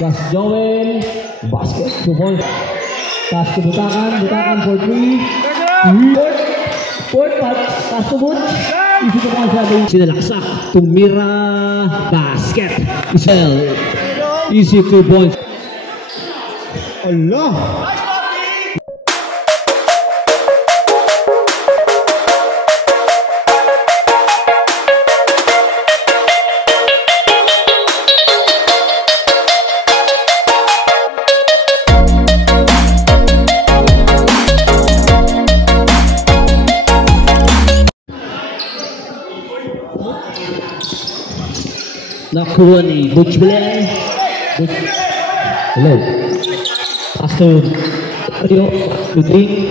Pass Joel. Basket. 2 points. Pass to Butakan for 3. Fourth pass to Butch. Easy to point sa atin. Sinalaksak. Tumira. Basket. Easy 2 points. Allah. Nakuha ni Butch Belen. Hello. Pass to Rio. To Ding.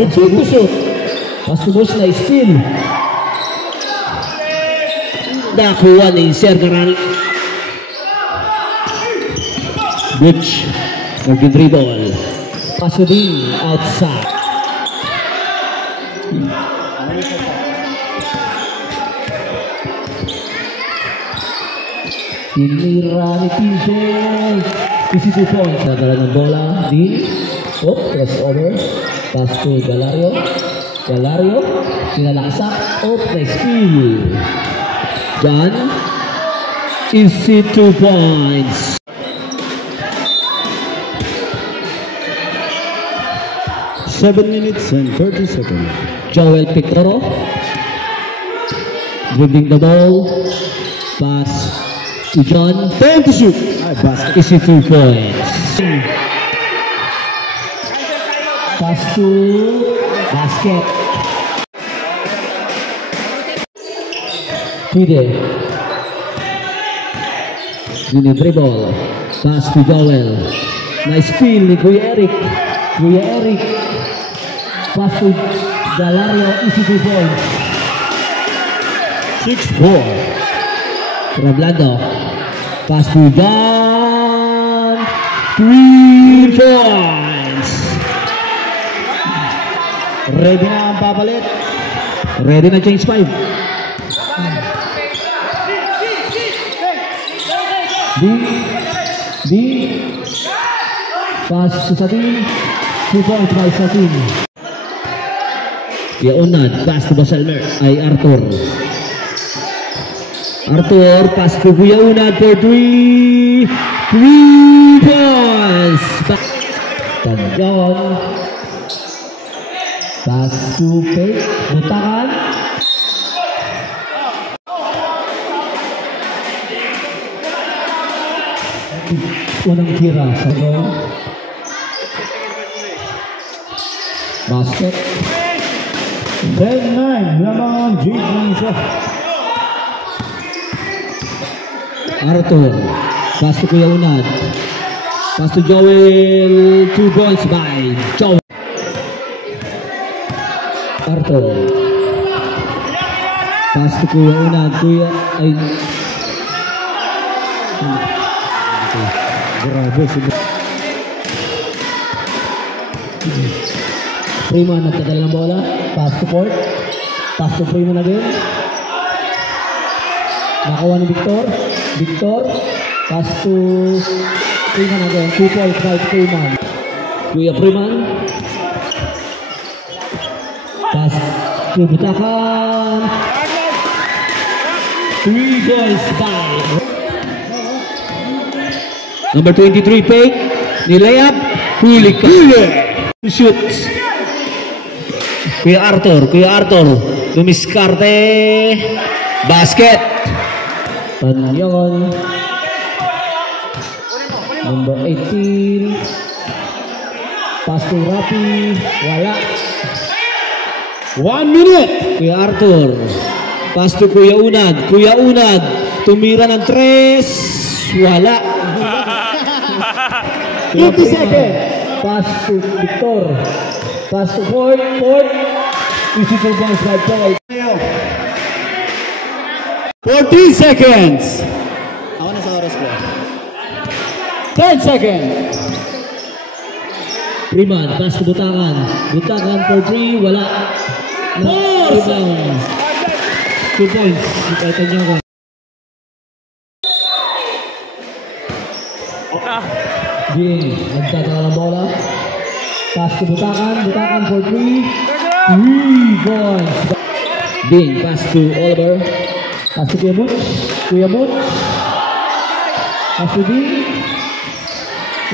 Shoot. Pass to Butch na steal. Nakuha ni Sergaral. Butch. Nag-dribble. Pass to Ding. Outside. Tinira ni PJ. Easy 2 points. Nadala ng bola. Di. Crossover. Pass to Galario. Sinalaksak. Next steal. John. Easy 2 points. Seven minutes and 30 seconds. Joel Pictoro. Dribbling the ball. Pass to John. Time to shoot. Basket. Easy 2 points. Pass to basket. Pide. Dribble. Pass to Joel. Nice steal ni Kuya Eric. Pass to Galario. Easy 2 points. 6-4. Roblando. Pass to John. 3 points. Ready na ang papalit. Ready na change 5. D. Pass to Satin. 2 points by Satin. Yaunad. Pass to Baselmer. Ay Arthur. Pass to Kuya Unad for 3 points. Tanjon. Pass to Pate. Butakan. Unang tira sa goal. Basket. 10-9. Lamang G-Mensa. Arthur. Pass to Kuya Unad. Pass to Joel. 2 points by Joel. Arthur. Pass to Kuya Unad. Grabe. Freeman nagtadala ng bola. Pass to Port. Pass to Freeman again. Nakuha ni Victor. Pass to Freeman again. 2 points by Freeman. Kuya Freeman. Pass to Butakan. 3 points by number 23 Pate. Nilayap. Huli ka. Shoots. Kuya Arthur. Dumiskarte. Basket. Tanyon. Number 18. Pass to Rapi. Wala. 1 minute. Kuya Arthur. Pass to Kuya Unad. Tumira ng 3. Wala. 50 seconds. Pass to Victor. Pass to Ford. Easy 2 points by Joel. 14 seconds. Ako na sa oras ko. 10 seconds. Freeman, pass to Butakan for 3, wala. 4 2 points. Ipaitan niya ako. Ding, nagtataka ng bola. Pass to Butakan for 3. 3 points. Ding, pass to Oliver. Pass to Kuya Butch. Pass to Ding.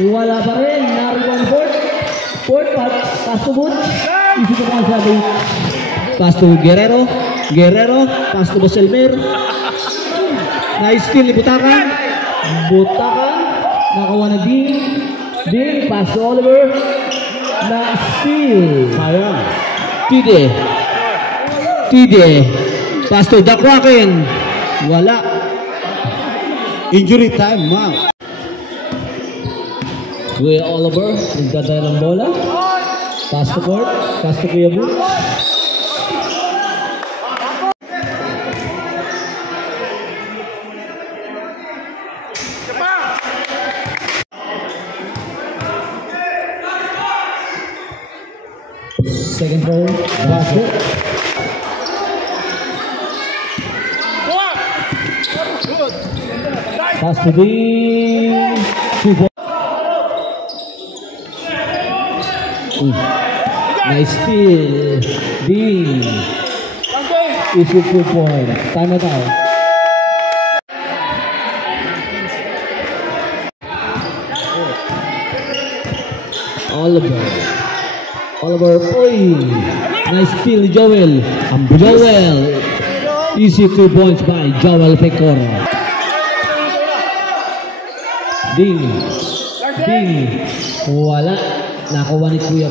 Wala pa rin. Naribang fourth pass to Butch. Easy to pass natin. Pass to Guerrero. Pass to Boselmer. Nice steal ni Butakan. Nakawa na Ding. Pass to Oliver. Na steal. Sayang. Tide. Pass to Dakraken. Wala. Injury time, ma'am. Kuya Oliver, nagdadala ng bola. Pass to court. Pass to Kuya Butch. Second row, basket. Pass to Ding. 2 points. Nice steal. Ding. Easy 2 points. Time it out. Oliver, nice steal, Joel. Easy 2 points by Joel Pecoro. Ding. Wala. Nakuha ni Kuya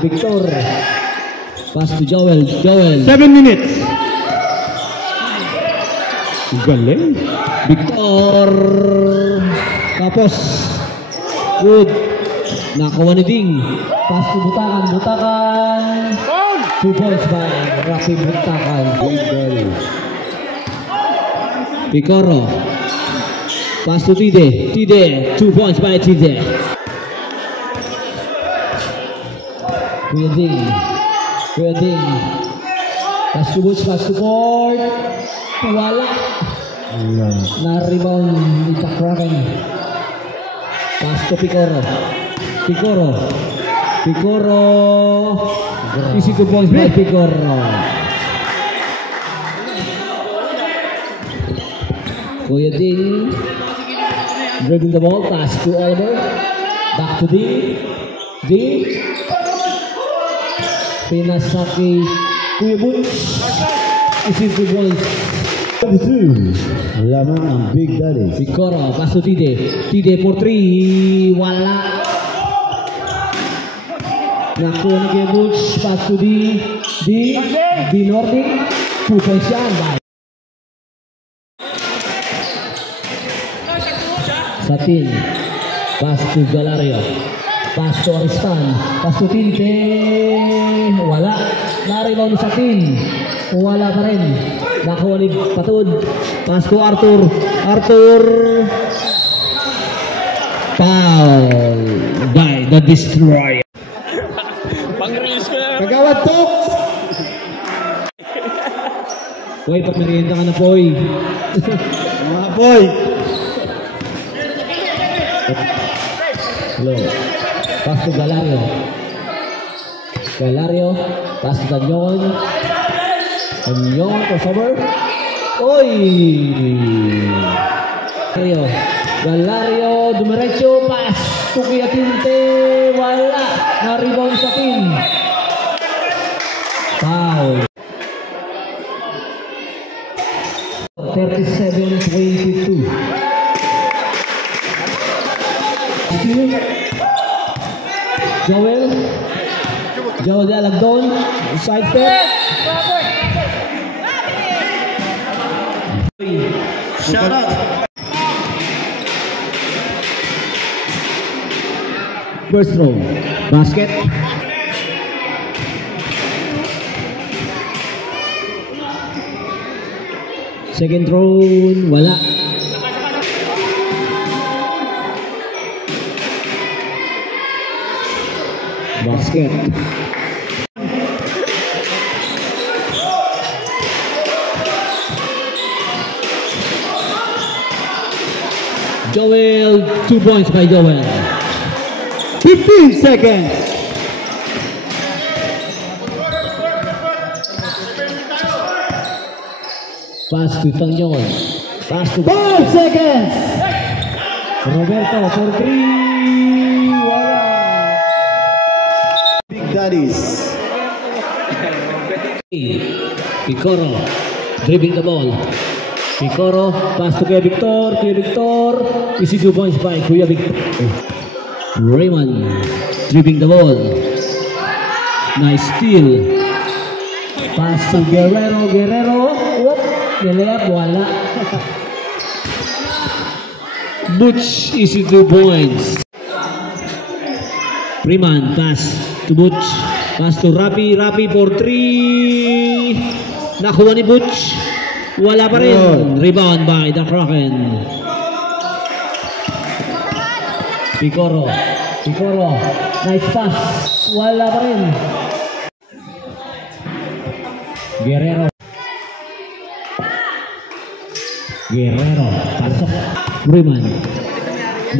Victor. Pass to Joel. 7 minutes. Galing. Victor. Tapos. Good. Nakuha ni Ding. Pass to Butakan. 2 points by Rafi Butakan. Picoro. Pass to Tide. 2 points by Tide. Kuya Ding. Pass to Butch. Pass to court. Wala. Na-rebound ni Dakraken. Pass to Picoro. Easy 2 points by Picoro. Kuya Ding. Dribbling the ball. Pass to Oliver. Back to Ding. Pinasaki Kuya Butch. Easy 2 points. 22. Lamang ang Big Daddy. Picoro. Pass to Tide for 3. Wala. Nakuha na Kuya Butch. Pass to D Nordic. 2 points yan. Satin. Pass to Galario. Pass to Aristan. Pass to Tinte. Wala. Na-rebound ni Satin. Wala pa rin. Nakuha ni Patud. Pass to Arthur. Foul by the Destroyer. Pang-release ko na. Kagawad Tok! Boy, pag merienda ka na, Boy. Mga boy! Hello. Pass to Galario. Pass to Tanyon. Crossover. Galario, dumiretso. Pass to Kuya Tinte. Wala. Na-rebound sa pin. Foul. 37-22. Joel Alagdon. Side step. Shout out! First throw. Basket. Second throw. Wala. Basket. Joel, 2 points by Joel. 15 seconds. Pass to Tangyon. Pass to 5 seconds. Roberto for 3. Wala. Big Daddies. Picoro dribbling the ball. Picoro pass to Kuya Victor. Kuya Victor. Easy 2 points by Kuya Victor. Raymond dribbling the ball. Nice steal. Pass to Guerrero. Guerrero. Whoop. Nilayap. Wala. Butch. Easy 2 points. Freeman pass to Butch. Pass to Rapi. Rapi for 3. Nakuha ni Butch. Wala pa rin. Rebound by the Kraken. Picoro. Picoro. Nice pass. Wala pa rin. Guerrero. Guerrero. Pasok. Freeman.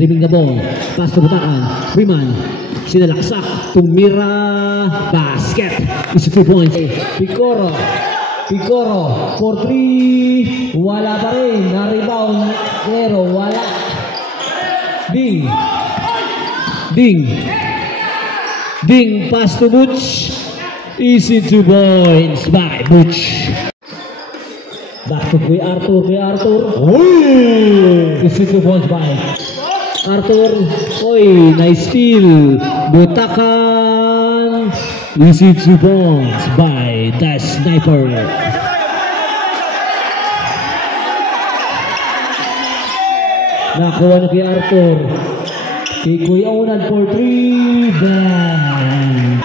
Dribbling the ball. Pass to Butakan. Freeman. Sinalaksak. Tumira. Basket. Is 2 points. Picoro. Picoro. For 3. Wala pa rin. Na-rebound. Guerrero. Wala. Ding. Ding. Ding. Pass to Butch. Easy 2 points by Butch. Back to Kuya Arthur. Kuya Arthur. Easy 2 points by Arthur. Oy, nice steal. Butakan. Easy 2 points by the Sniper. Nakuha na kay Arthur. Kay Kuya Unan for 3. Bang.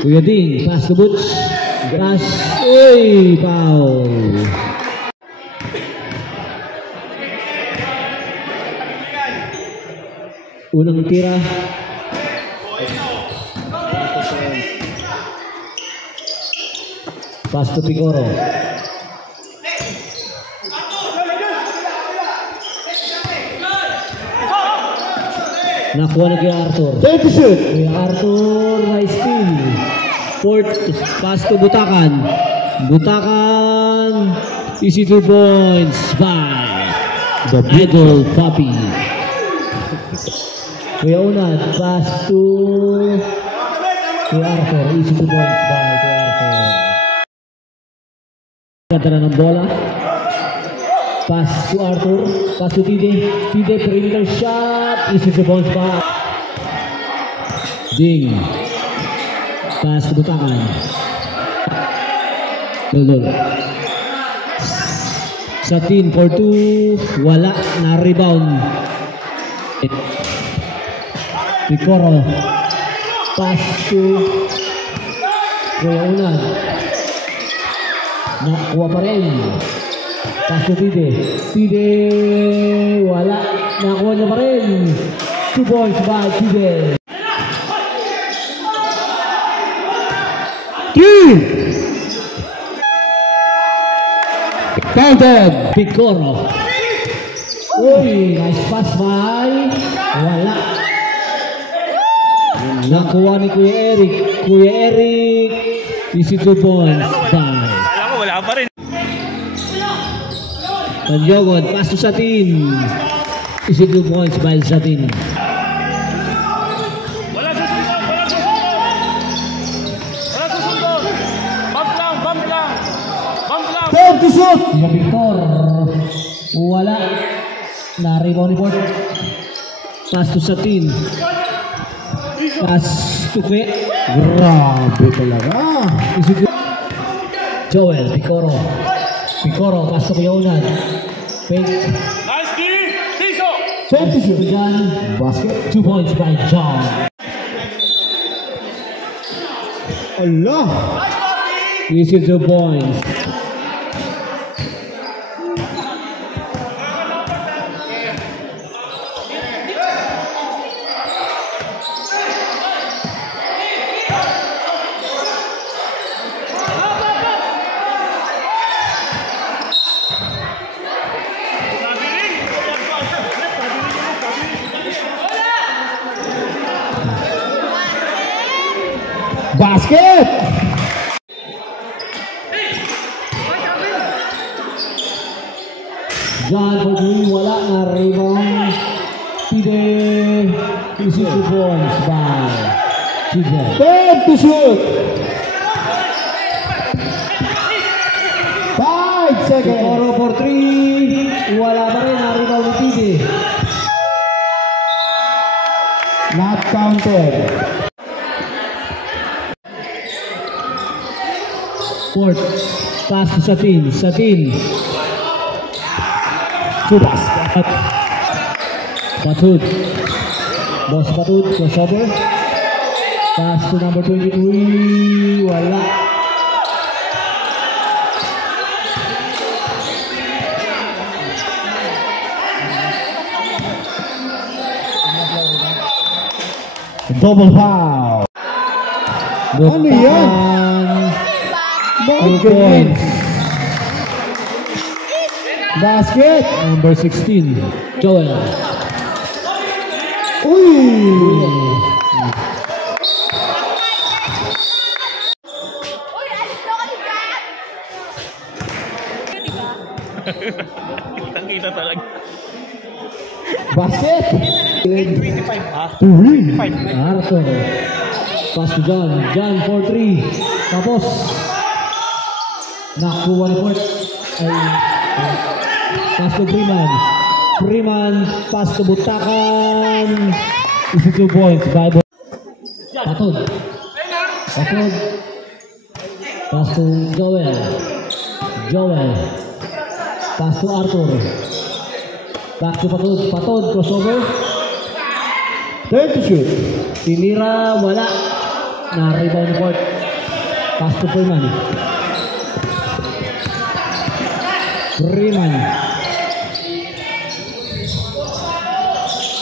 Kuya Ding. Pass to Butch. Pass. Uy, foul. Unang tira. Pass to Picoro. Nakuha na kay Arthur. Take the shoot. Kay Arthur, nice steal. Fourth, pass to Butakan. Butakan. Easy 2 points by the Idol Puppy. Kuya Unad, pass to Kuya Arthur. Easy 2 points by Kuya Arthur. Ganda na ng bola. Pass to Arthur. Pass to TJ. TJ perimeter shot. Easy 2 points by Ding. Pass to Butakan. Lulul. Sa team for 2. Wala. Na-rebound. Picoro. Pass to Kuya Unan. Nakuha pa rin. Pass to Tide. Tide. Wala. Nakuha niya pa rin. 2 points by Tide. 3. Counted. Picoro. Uy, nice pass by. Wala. Nakuha ni Kuya Eric. Kuya Eric. Easy 2 points by Alam ko, wala pa rin. Panjogon. Pass to Satin. Easy 2 points by Satin. Wala susunod, wala susunod. Wala susunod. Bump lang, bump lang. Bump lang. Take the shoot. Kuya Victor. Wala. Na-rebound ni Port. Pass to Satin. Pass to Kuya. Grabe talaga. Easy 2. Joel. Picoro. Picoro. Pass to Kuya Unan. Fake. Nice D. Tiso. Take the shoot. John. Basket. 2 points by John. Allah. Easy 2 points. Basket! John for 3, wala na rebound. Pide, easy 2 points by TJ. 10 to shoot! 5 seconds! Toro for 3, wala pa rin na rebound ni Pide. Not counted. Fourth, pass to Satin. Subas. Patud. Boss Patud, crossover. Pass to number 23. Wala. Double foul. Ano yan? 2 points. Basket! Number 16, Joel. Uy! Kitang-kita talaga. Basket! 25 ha? 25. Arthur. Pass to John. John for 3. Tapos. Nakuha ni Port. Pass to Freeman. Pass to Butakan. Is 2 points. Bible. Patod. Pass to Joel. Pass to Arthur. Back to Patod. Crossover. 10 to shoot. Tinira, wala. Na-rebound ni Port. Pass to Freeman.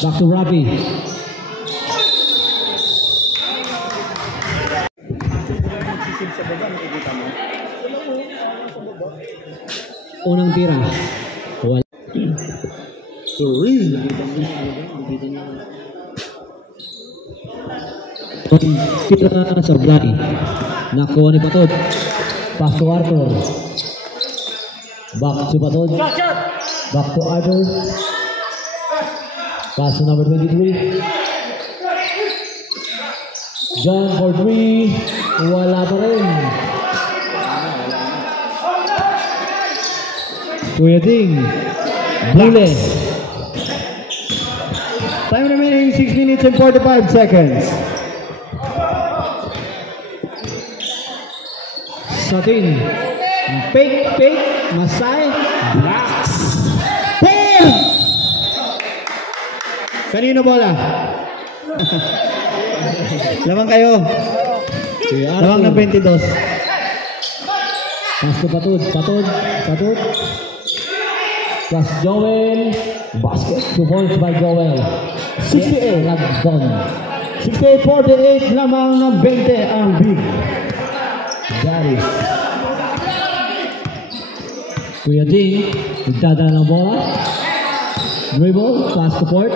Back to Rafi. Unang tira. Wala. Tira sa Blackie. Nakuha ni Patod. Pass to Arthur. Back to Patod. Back to Arthur. Pass to number 23. John for 3. Wala pa rin. Kuya Ding. Bule. Time remaining 6 minutes and 45 seconds. Satin. Fake. Masay. Blacks. Ball! Kanino bola? Lamang kayo. Lamang ng 22. Pass to Patod. Plus Joel. Basket. 2 points by Joel. 68. Ragdon. 68-48 lamang ng 20 ang big. Darius. Kuya Ding. Nagdadala ng bola. Dribble. Pass to Port.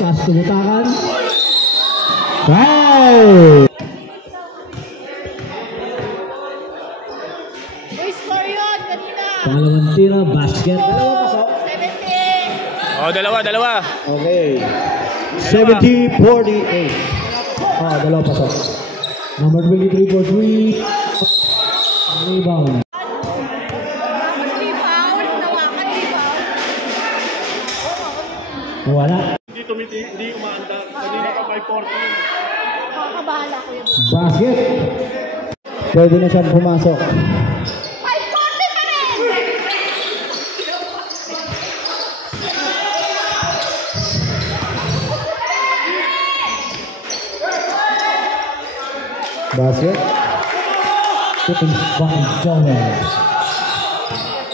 Pass to Butakan. Foul! Score yun kanina. Pangalawang tira. Basket. 17. Oh, dalawa. Okay. 70-48. Dalawa pasok. Number 23 for 3. Rebound. Hindi foul. Nawakan di foul. Wala. Hindi umaanda. Kanina pa 5-14. Kakabahala ko yun. Basket. Pwede na siyang pumasok. 5-40 pa rin! Basket. Shooting by Joel.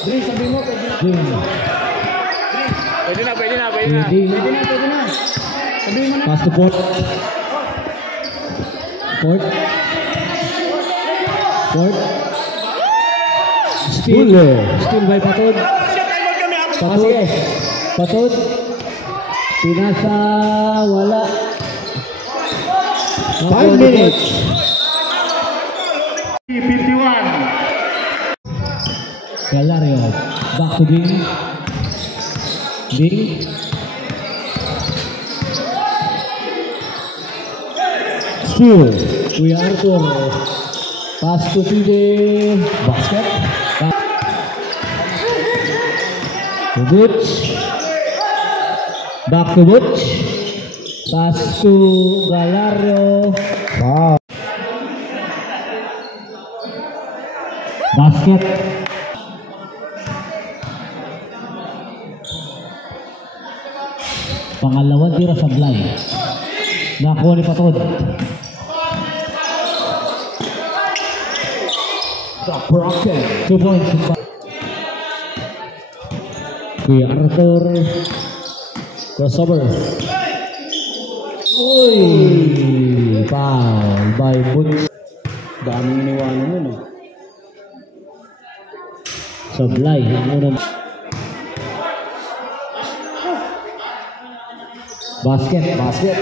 Dre, sabi mo. Ding. Pwede na. Ding. Pwede na. Sabi mo na. Pass to Port. Steal by Patod. Patod. Pinasa, wala. 5 minutes. 51. Galario. Back to Ding. Ding. Steal. Kuya Arthur. Pass to Tide. Basket. To Butch. Back to Butch. Pass to Galario. Wow. Basket. Pangalawang tira sa blind. Nakuha ni Patod. Broken. 2 points. Kuya Arthur. Crossover. Uy! Foul by Butch. Daming iniwanan nun eh. Sablay. Ang unang basket. Basket.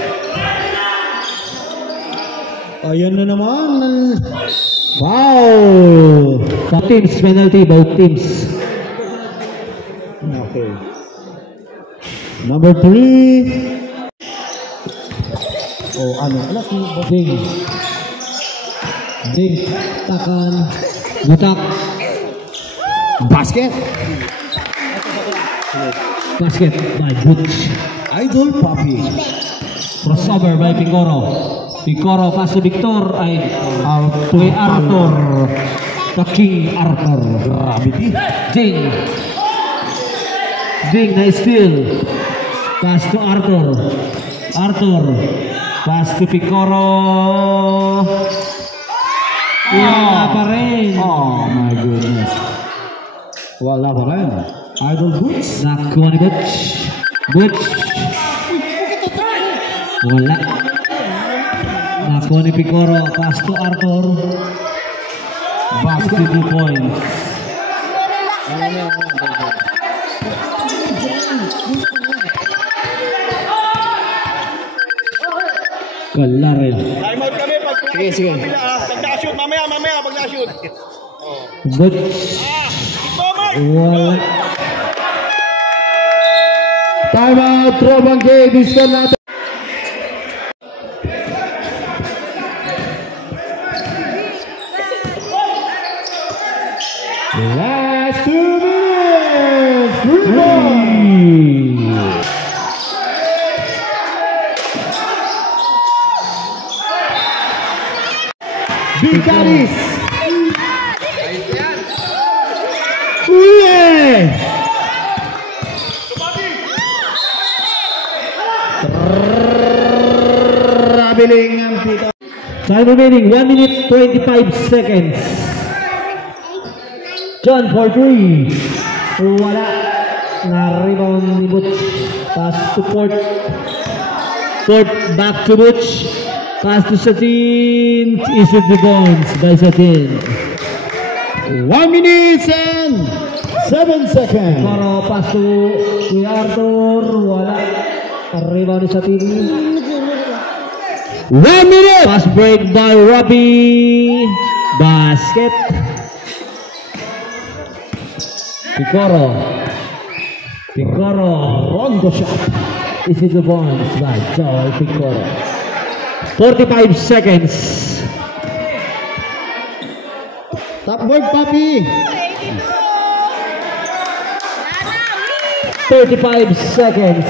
Ayan na naman. Foul. Sa teams, penalty, both teams. Okay. Number 3. Oh, ano? Ding. Ding. Takan. Butak. Basket. Basket by Butch. Idol Papi. Crossover by Picoro. Picoro pass to Victor. Ay Out to Arthur. To King Arthur. Gravity. Ding. Ding na steal. Pass to Arthur. Arthur. Pass to Picoro. Wala pa rin. Oh my goodness. Wala pa rin. Idol Boots. Nakuha ni Butch. Butch. Wala. Nakuha ni Picoro. Pass to Arthur. Basket 2 points. Kalari. Time out kami pag Sige. pag na-shoot. Mamaya pag na-shoot. Butch. Wala. Time out. Throwback game. Discount natin. Last 2 minutes. 3 points. Vicaris. Uye. Trabiling ang pito. Time remaining 1 minute 25 seconds. John for 3. Wala. Na-rebound ni Butch. Pass to Port. Port back to Butch. Pass to Satin. Isip the bones by Satin. 1 minute and 7 seconds. Para pass to Kuya Arthur. Wala. Na-rebound ni Satin. 1 minute. Pass break by Robbie. Basket. Picoro. Picoro. Rondo shot. Is it the bonds by Joel Picoro? 45 seconds. Top board, Papi. 35 seconds.